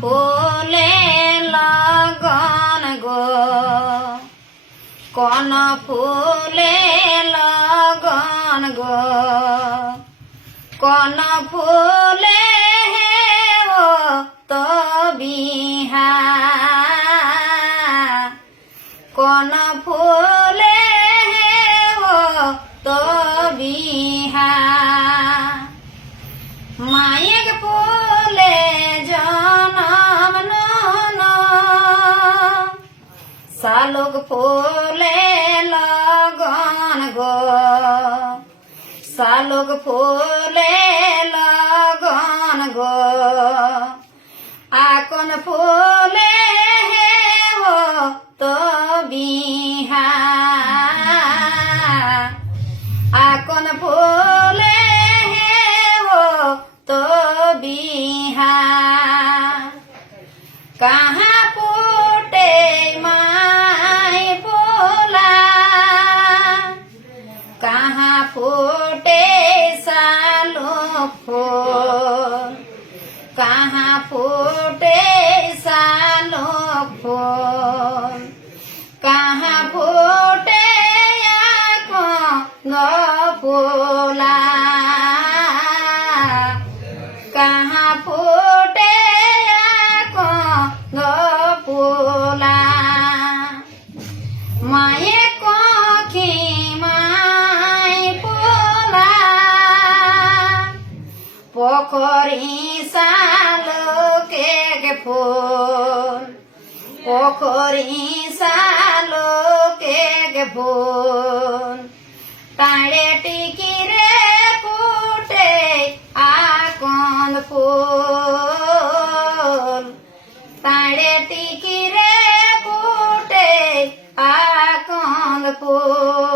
ফুলে লগন গো কোন ফুলে লগন গো কোন ফুলে ও তো বিহা কোন ফুলে ও তো বিহা মায়ের ফুলে জনম নন শালুক ফুলে লগন গো শালুক ফুলে লগন গো আকন ফুলে ও তো বিহা আকন ফুলে ও তো বিহা कहाँ फूटे माय बोला कहाँ फूटे सालो फूल कहाँ फूटे सालो फूल कहाँ फूटे न फूला कहाँ फूटे फूला माये कोखी माय फूला पोखरी सालोके फूल पोखरी सालोके फूल ताड़े टिकी रे फूटे आकंद फूल ताड़े टिकी रे फूटे आकंद फूल